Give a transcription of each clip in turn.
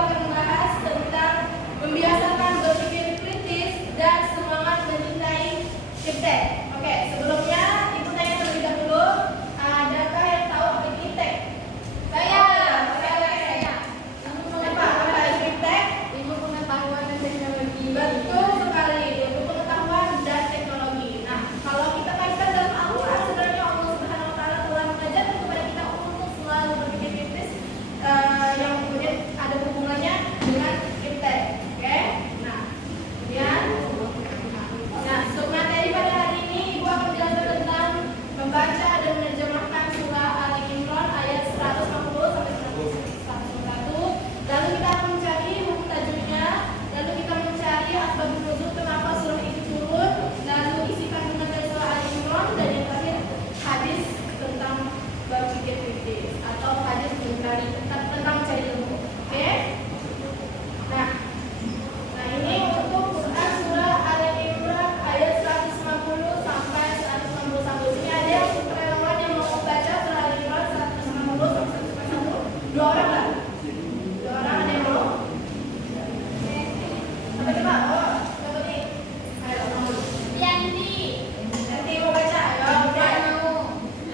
akan membahas tentang membiasakan berpikir kritis dan semangat mencintai iptek. Oke, sebelumnya Ibu tanya terlebih dahulu, adakah yang tahu apa itu iptek? Saya. Apa itu iptek? Ilmu pengetahuan dan teknologi. Betul sekali, ilmu pengetahuan dan teknologi. Nah, kalau kita kaitkan dalam Al-Quran, sebenarnya Allah Subhanahu Wa Taala telah mengajarkan kepada kita untuk selalu berpikir kritis, yang kemudian ada hubungannya dengan iptek. Oke? Nah, kemudian, untuk materi pada hari ini Ibu akan menjelaskan tentang membaca dan menerjemahkan surah Ali Imran ayat 150 sampai 151. Lalu kita akan mencari buku tajwidnya, lalu kita mencari asbabun nuzul kenapa surah itu turun, lalu isi kandungan dari surah Ali Imran, dan yang terakhir hadis tentang berpikir kritis atau hadis tentang mencari ilmu. Oke? Nah, ini untuk Quran surah Ali Imran ayat 150 sampai 161. Ini ada yang sukarelawan yang mau membaca surah Ali Imran 150 sampai 161. Dua orang lah. Dua orang ada yang mau? Sampai coba. Oh, satu nih. Ayo, kamu. Yanti. Nanti mau baca. Ayo, udah.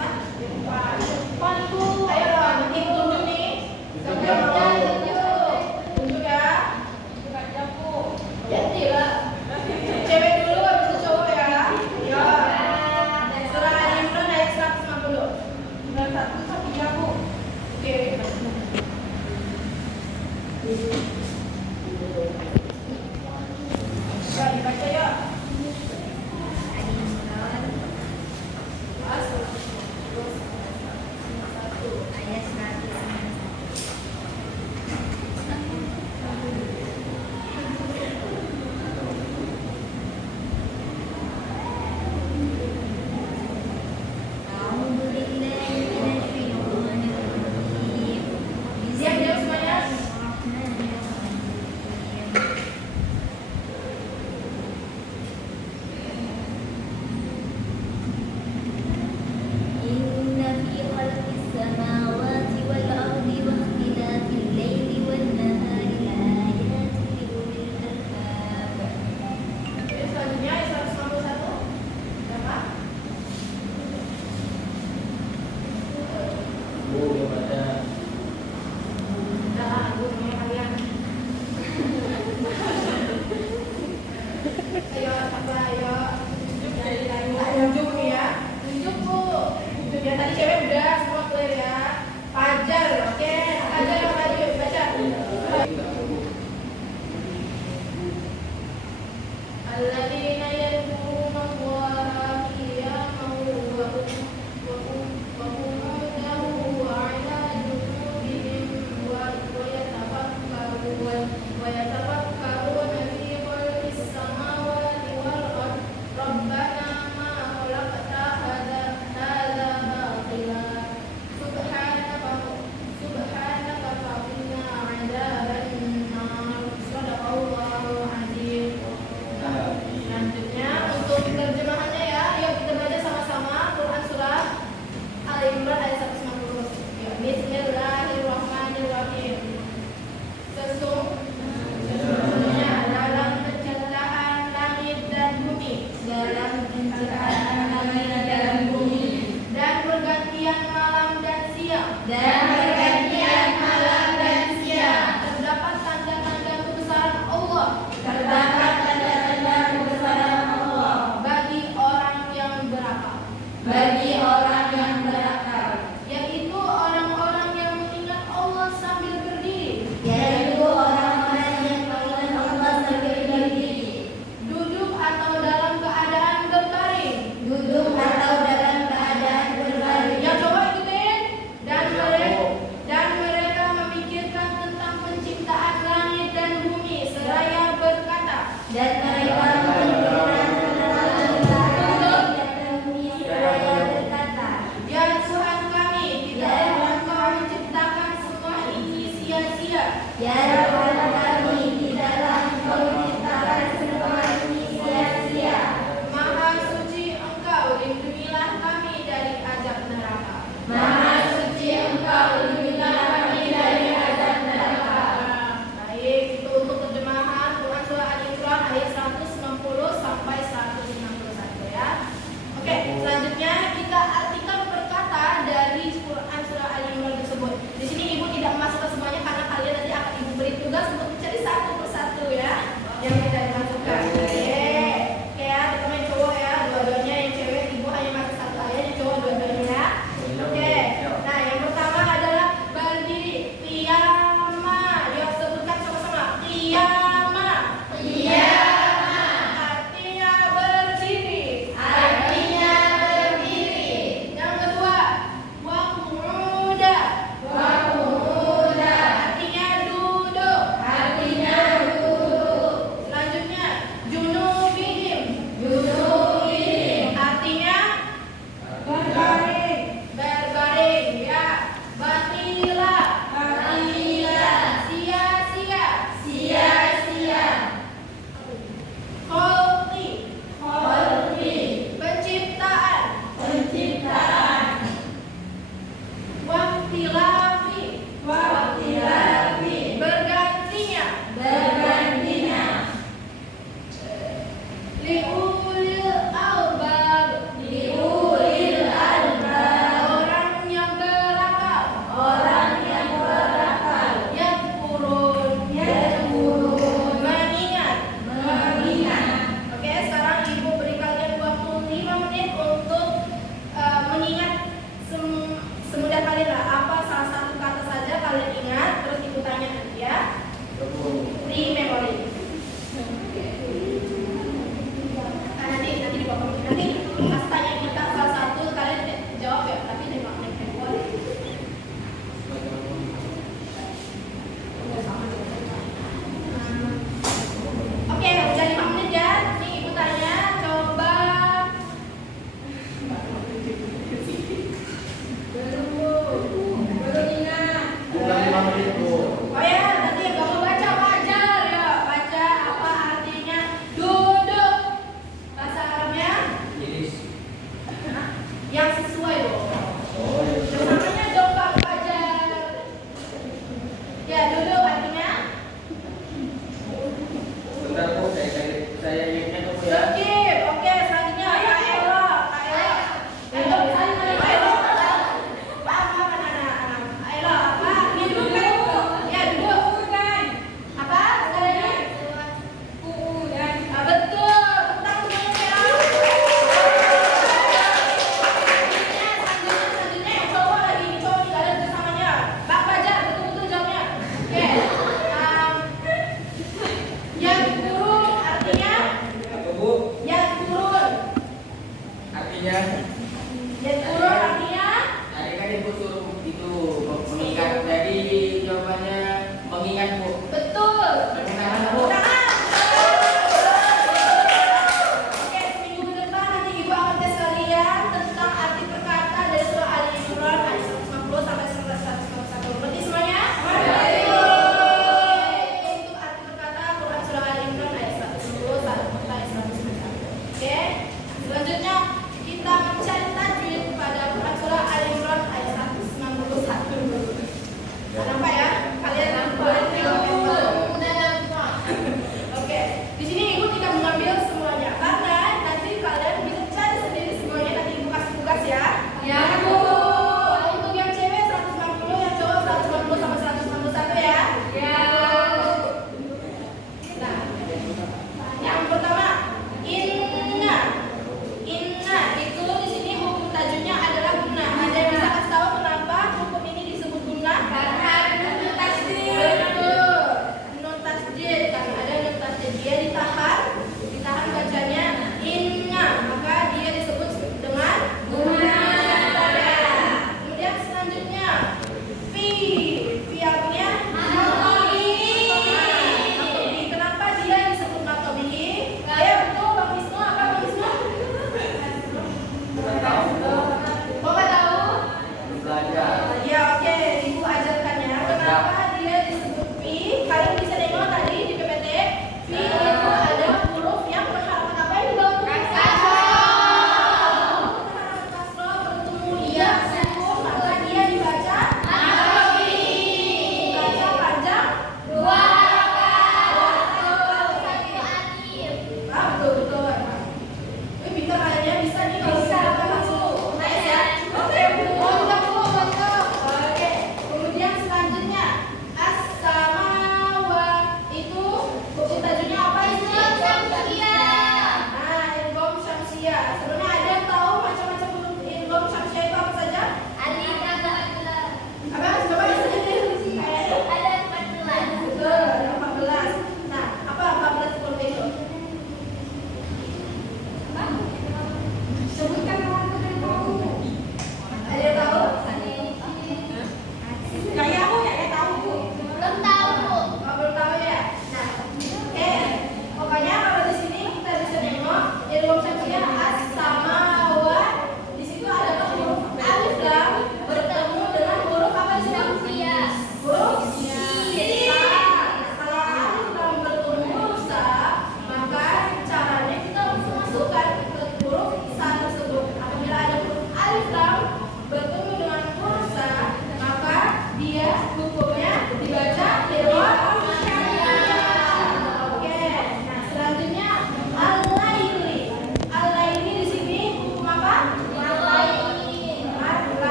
Apa? Pantu. Ayo, nanti tunjuk nih. Tunjuk ya. Yanti lah. Cewek dulu, habis itu cowok ya. Ya. Surah Ali Imran ayat 150. 91 sampai 3, Bu. Oke. Baik, baca yuk. Masuk. Ayat 191. A'udzu billahi minasyaitonir rajim. Siap-siap semuanya. Inna fi khalqis samawati wal ardi wa ikhtilafil laili wan nahari laayatin liulil albab. Oke, selanjutnya ayat 151. Berapa? Udah, Bu, semuanya kalian. Ayo, apa, ayo. Tunjuk nih ya. Tunjuk, Bu. Tunjuk ya. Tadi cewek udah, semua clear ya. Fajar, oke. Fajar yang maju, baca. Alladzina yadhkuruna Allaha qiyaman wa qu'udan wa 'ala junubihim wa yatafakkaruna fi khalqis samawati wal ardi rabbana ma khalaqta hadza batila subhanaka faqina 'adzaban nar. Shadaqallahu 'azim. Selanjutnya untuk terjemahannya ya, yuk kita baca sama-sama Quran surah Ali Imran ayat 150. Ya, Bismillahirrahmanirrahim. Sesungguhnya dalam penciptaan langit dan bumi, dan pergantian malam dan siang, terdapat tanda-tanda kebesaran Allah. Bagi orang yang berakal, yaitu orang-orang yang mengingat Allah sambil berdiri, duduk atau dalam keadaan berbaring. Ya, coba ikutin. Dan mereka memikirkan tentang penciptaan langit dan bumi seraya berkata, ya Tuhan kami, tidaklah Engkau menciptakan semua ini sia-sia. Maha suci Engkau, lindungilah kami dari azab neraka. bertugas untuk mencari satu persatu ya yang tidak dimasukkan. Oke ya, terutama yang cowok ya, dua-duanya yang cewek ibu hanya masuk satu ayat, yang cowok dua-duanya ya. Oke, nah yang pertama adalah berdiri. Qiyama, yuk sebutkan sama-sama. Qiyama. Artinya berdiri. Yang kedua, waquda. Artinya duduk.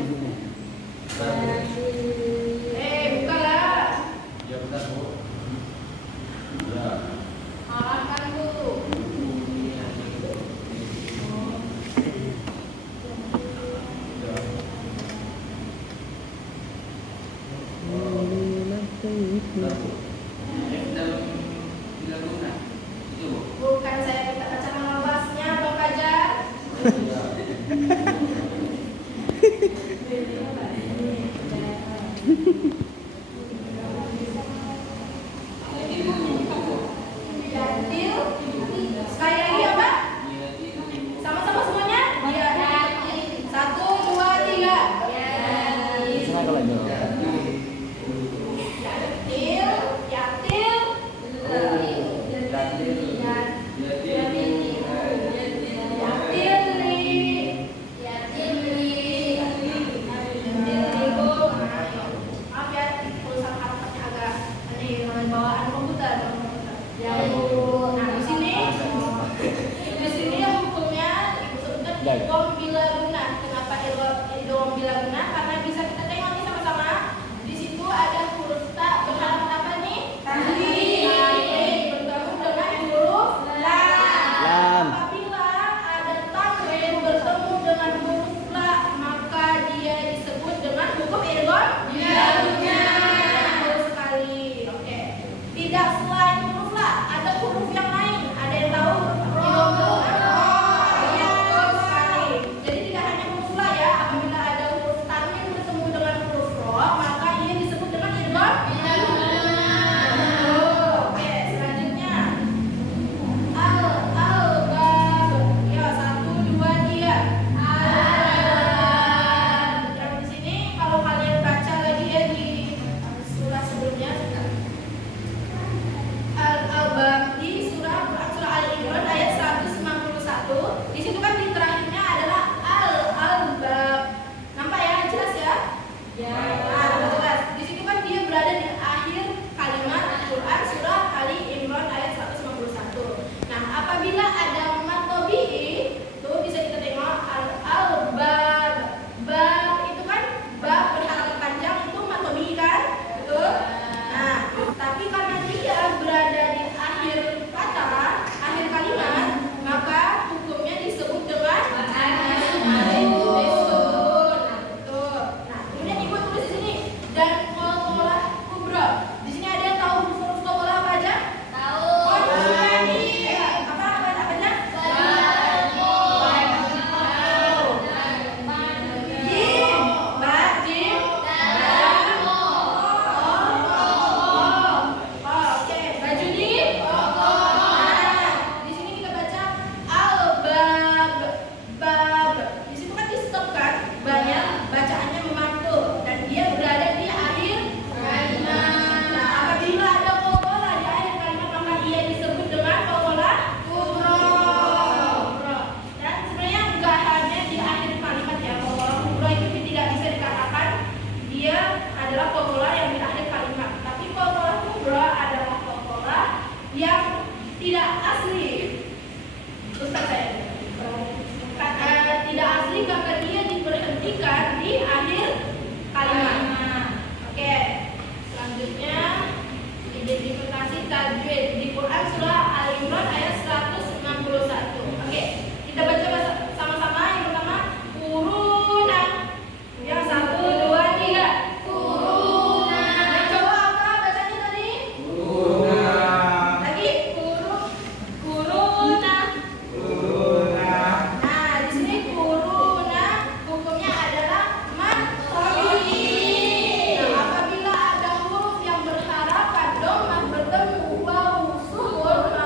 ibunya. Buka lah. Ya benar Bu. Ya. Makan Bu. Benar Bu. Dalam Bilaguna itu Bu. Bukan, saya minta baca nama basnya Bang Fajar. Yatil. Sekali lagi apa? Sama-sama semuanya? Iya. 1, 2, 3. Senang kalau jawab. Yatil. Yatil. Maaf ya, tulisan harapannya agak aneh, bawaan komputer. Nah, di sini yang hukumnya Ibu sebutkan idgham bila guna. Kenapa idgham bila guna? Karena bisa kita tengok nih sama-sama. Di situ ada huruf ta berharap apa nih? Bergabung dengan huruf Lam. Apabila ada tanwin bertemu dengan huruf la, maka dia disebut dengan hukum idgham bila guna. Betul sekali. Oke. Tidak selain huruf la, ada huruf yang lain. Ada yang tahu huruf idgham bila guna? Iya, betul sekali. Jadi tidak hanya huruf la ya. Apabila ada huruf tanwin bertemu dengan huruf ro, maka ia disebut dengan idgham bila guna. Oke, selanjutnya. Al-bab. Ya, 1, 2, 3. Yang di sini kalau kalian baca lagi ya di surah sebelumnya, Al-bab di surah Al-Imran ayat 191. Di situ kan di terakhirnya adalah al-bab. Nampak ya, jelas ya? Ya. Nah, jelas. Di situ kan dia berada di akhir kalimat Al-Quran surah Ali Imran ayat 191. Nah, apabila ada mad tabi'i, tuh bisa kita tengok al-bab. Bab itu kan bab berharakat panjang, itu mad tabi'i kan? Betul? Nah, tapi karena dia berada di akhir kata, akhir kalimat, maka hukumnya disebut dengan betul. Nah, kemudian Ibu tulis di sini dan qalqalah kubra. Di sini ada yang tahu huruf qalqalah apa aja? Tahu. Apa aja? Jim, Mbak, Jim. Oke, baju di. Nah, di sini kita baca al-bab, bab. Di situ kan di stop kan, banyak bacaannya memantul dan dia berada di akhir kalimat. Nah, apabila ada qalqalah di akhir kalimat, maka dia disebut dengan qalqalah kubra. Dan sebenarnya enggak hanya di akhir kalimat ya, qalqalah kubra itu tidak bisa dikatakan dia adalah qalqalah yang di akhir kalimat. Tapi qalqalah kubra adalah qalqalah yang tidak asli. Ustaz saya tidak asli karena dia diberhentikan di akhir kalimat. Oke, selanjutnya identifikasi tajwid di Quran surah Al-Imran ayat 161. Oke, kita baca sama-sama. Yang pertama, kuruna. Yang 1, 2, 3. Kuruna. Yang coba apa bacanya tadi? Lagi kuruna. Nah, di sini kuruna hukumnya adalah mad tabi'i. Nah, apabila ada huruf yang berharakat dhammah bertemu wawu sukun,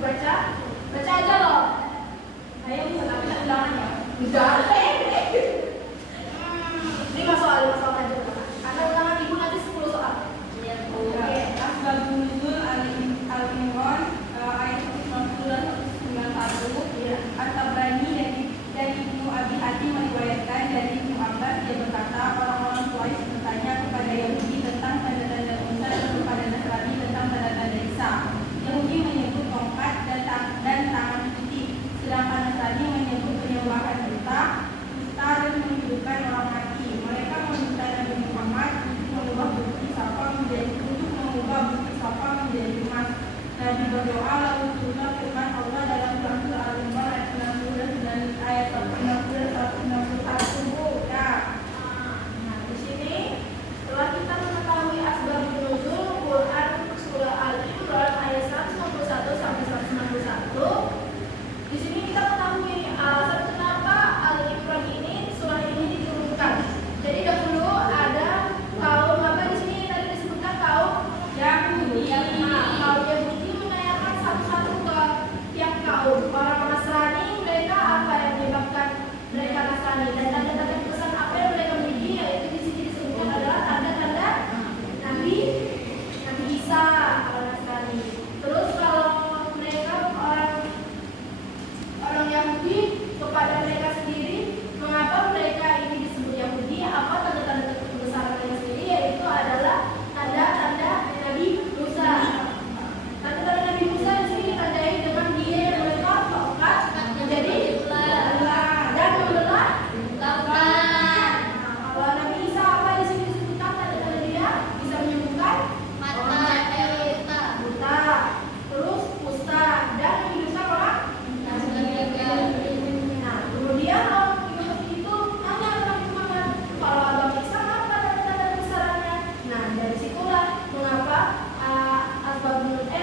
Baca, baca aja loh. Ayo bisa tapi ulangan ya. Udah. Lima soal aja. Karena ulangan ibu nanti 10 soal. Ya, Bu. Oke. Asbabun nuzul Al-Imran ayat 90 dan 191. Iya. At-Tabrani dari Ibnu Abi Hatim meriwayatkan dari Ibnu Abbas, dia berkata, orang-orang Quraisy bertanya kepada Yahudi tentang tanda-tanda Musa dan kepada Nasrani tentang tanda-tanda Isa. Yahudi menyebut tongkat dan tangan putih, sedangkan Nasrani menyebut penyembahan buta dan menghidupkan orang mati. Mereka meminta Nabi Muhammad untuk mengubah bukti safa menjadi emas. Nabi berdoa lalu turunlah firman Allah dalam surat Al-Imran ayat 90 dan ayat 160 dan 161. Nah, di sini setelah kita mengetahui asbabun nuzul Quran untuk surah Al-Imran ayat 161 sampai 161, di sini kita mengetahui alasan kenapa Al-Imran ini surah ini diturunkan. Jadi dahulu ada kaum apa di sini tadi disebutkan kaum Yahudi. Kaum Yahudi menanyakan satu-satu ke tiap kaum. Orang Nasrani mereka apa yang menyebabkan mereka Nasrani dan tanda-tanda pesan apa yang mereka miliki, yaitu di sini disebutkan adalah tanda-tanda Nabi Isa orang Nasrani. Terus kalau mereka orang Yahudi kepada mereka sendiri, mengapa mereka ini disebut Yahudi? Apa tanda-tanda kebesaran mereka sendiri? Yaitu adalah tanda-tanda Nabi Musa. Tanda-tanda Nabi Musa di sini ditandai dengan dia yang melekat tongkat menjadi ular dan membelah lautan. Kalau Nabi Isa apa di sini disebutkan tanda-tanda dia bisa menyembuhkan buta, terus kusta dan menghidupkan orang. Nah, kemudian orang Yahudi itu tanya Nabi Muhammad, kalau Abang Isa apa tanda-tanda kebesarannya? Nah, dari situlah mengapa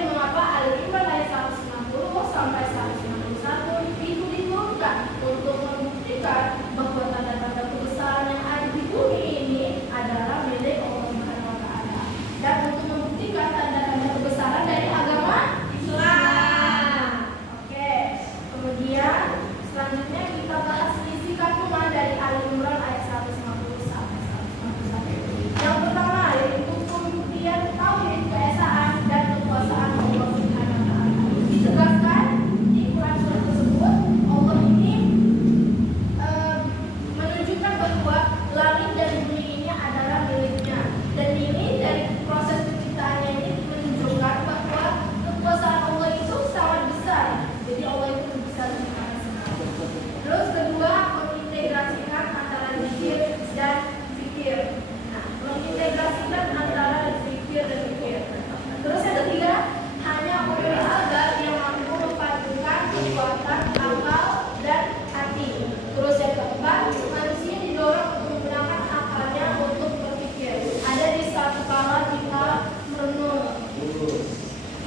mengapa Al-Imran ayat 160 sampai 161 itu diturunkan untuk membuktikan bahwa tanda-tanda kebesaran yang ada di bumi ini adalah milik Allah Subhanahu wa taala, dan untuk membuktikan tanda-tanda kebesaran dari agama Islam. Oke. Kemudian selanjutnya kita bahas isi kandungan dari Al-Imran ayat 150 sampai 151. Yang pertama yaitu pembuktian tauhid keesaan dan kekuasaan Allah Subhanahu wa taala. Ditegaskan di Quran surah tersebut, Allah ini menunjukkan bahwa langit dan bumi ini adalah miliknya. Dan ini dari proses penciptaannya ini menunjukkan bahwa kekuasaan Allah itu sangat besar. Jadi Allah itu bisa menciptakan semua. Terus kedua, mengintegrasikan antara zikir dan fikir. Nah, mengintegrasikan antara zikir dan fikir. Terus yang ketiga, hanya ulul albab yang mampu memperhatikan kekuatan akal dan hati. Terus yang keempat, manusia didorong untuk menggunakan akalnya untuk berpikir. Ada di satu kala kita merenung,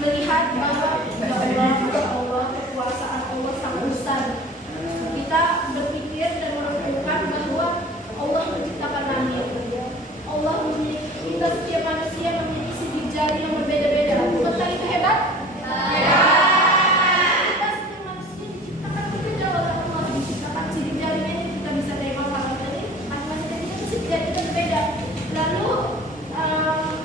melihat bahwa Allah, kekuasaan Allah sangat besar. Kita berpikir dan merenungkan bahwa Allah menciptakan langit. Allah memiliki, kita setiap manusia memiliki sidik jari yang berbeda-beda. Bukankah itu hebat? Ya. Kita setiap manusia diciptakan berbeda oleh Allah. Diciptakan sidik jarinya ini kita bisa tengok kalau tadi masing-masing kita sidik jari kita berbeda. Lalu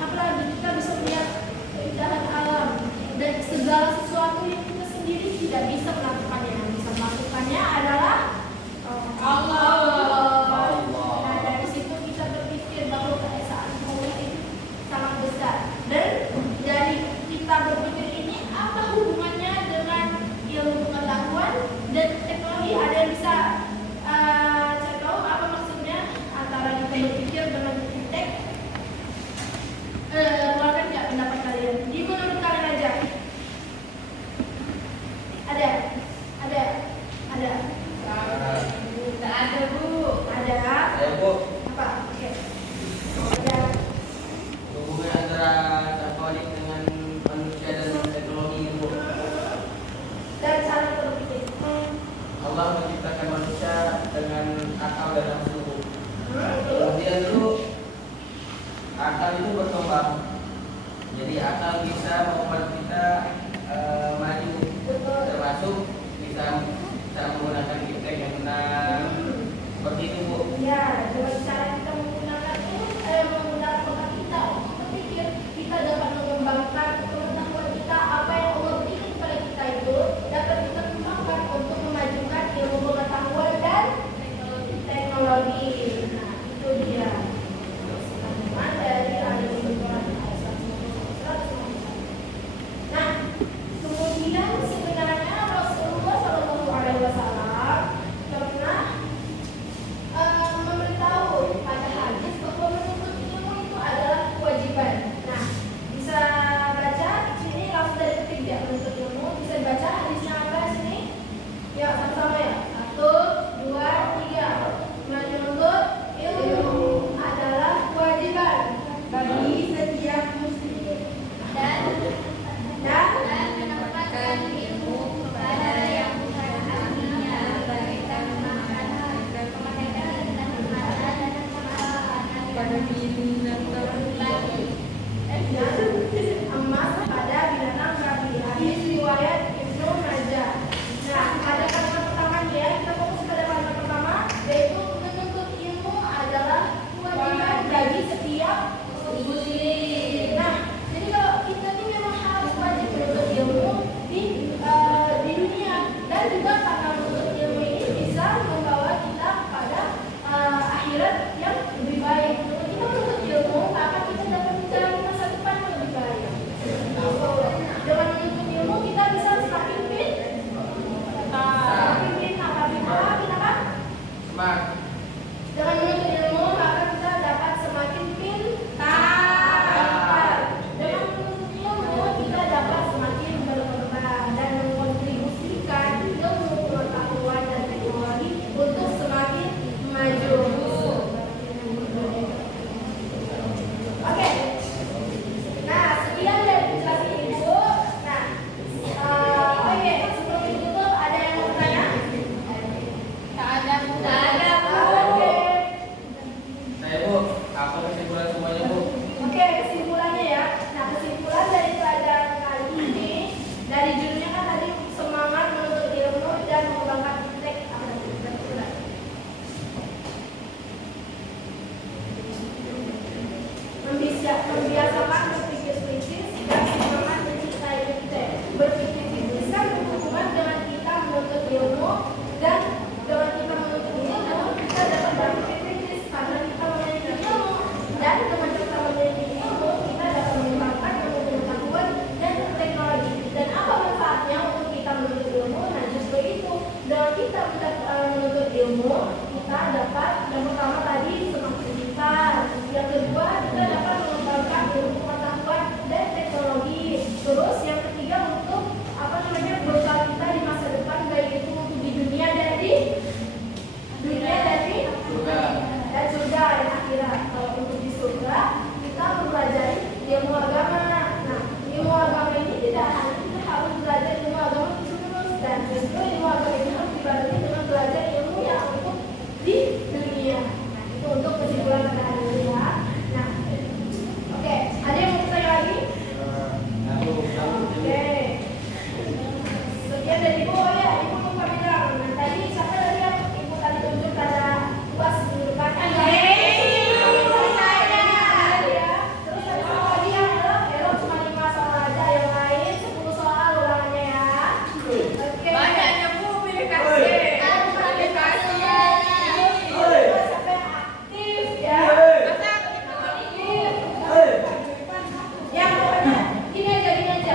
apalagi kita bisa melihat keindahan alam dan segala sesuatu yang kita sendiri tidak bisa melakukannya. Yang bisa melakukannya adalah Allah. Nah, dari situ kita berpikir bahwa keesaan Allah itu sangat besar. Dan dari kita berpikir ini apa hubungannya dengan ilmu pengetahuan dan teknologi? Ada yang bisa cari tahu apa maksudnya antara kita berpikir dengan berpikir? Keluarkan nggak pendapat kalian? Di menurut kalian aja. Ada? ilmu, kita dapat yang pertama tadi semakin pintar, yang kedua kita dapat mengembangkan ilmu pengetahuan dan teknologi, terus yang ketiga untuk bekal kita di masa depan, baik itu untuk di dunia dan di dan surga dan akhirat. Kalau untuk di surga kita mempelajari ilmu agama. Nah, ilmu agama ini tidak hanya kita harus belajar ilmu agama terus, dan justru ilmu agama ini harus dibarengi dengan belajar ilmu yang untuk di dunia. Nah, itu untuk kesimpulan pada hari ini ya. Nah, oke, ada yang mau bertanya lagi? Oke. Sekian dari Ibu. Oh ya, Ibu lupa bilang. Nah, tadi siapa tadi yang Ibu tadi tunjuk pada UAS minggu depan? Terus ada apa lagi yang elok cuma 5 soal aja, yang lain 10 soal ulangannya ya. Oke. Banyaknya Bu, pilih kasih. Pilih kasih. Ibu siapa yang aktif ya? Ya pokoknya gini aja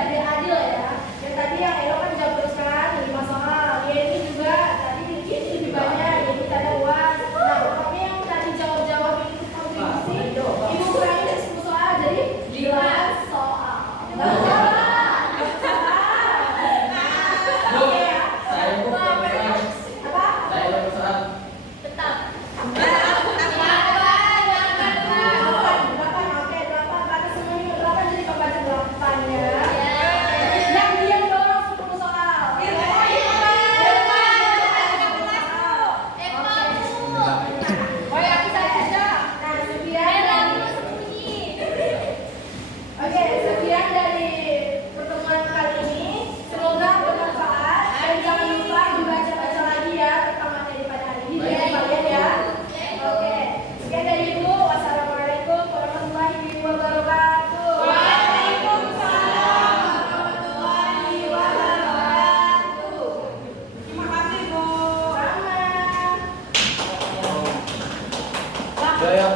biar adil ya. Yang tadi yang Elo kan jawab terus kan 5 soal. Ya ini juga tadi mungkin lebih banyak. Ini ada UAS. Nah pokoknya yang tadi jawab itu kontribusi. Ibu kurangi dari 10 soal jadi 5 soal. Oke ya. Saya Bu, Apa? saya berpesan. Tetap. 8, oke 8 kata semuanya 8 jadi pembaca 8 ya. Yang diam dorong 10 soal. Oh ya aku saja. Nah sekian. Oke sekian dari pertemuan kali ini. Semoga bermanfaat dan jangan lupa dibaca-baca lagi ya tentang materi pada hari ini biar kalian ya. Oke sekian dari Ibu. Wassalamualaikum warahmatullahi wabarakatuh. Waalaikumsalam warahmatullahi wabarakatuh. Terima kasih Bu. Sama. Yang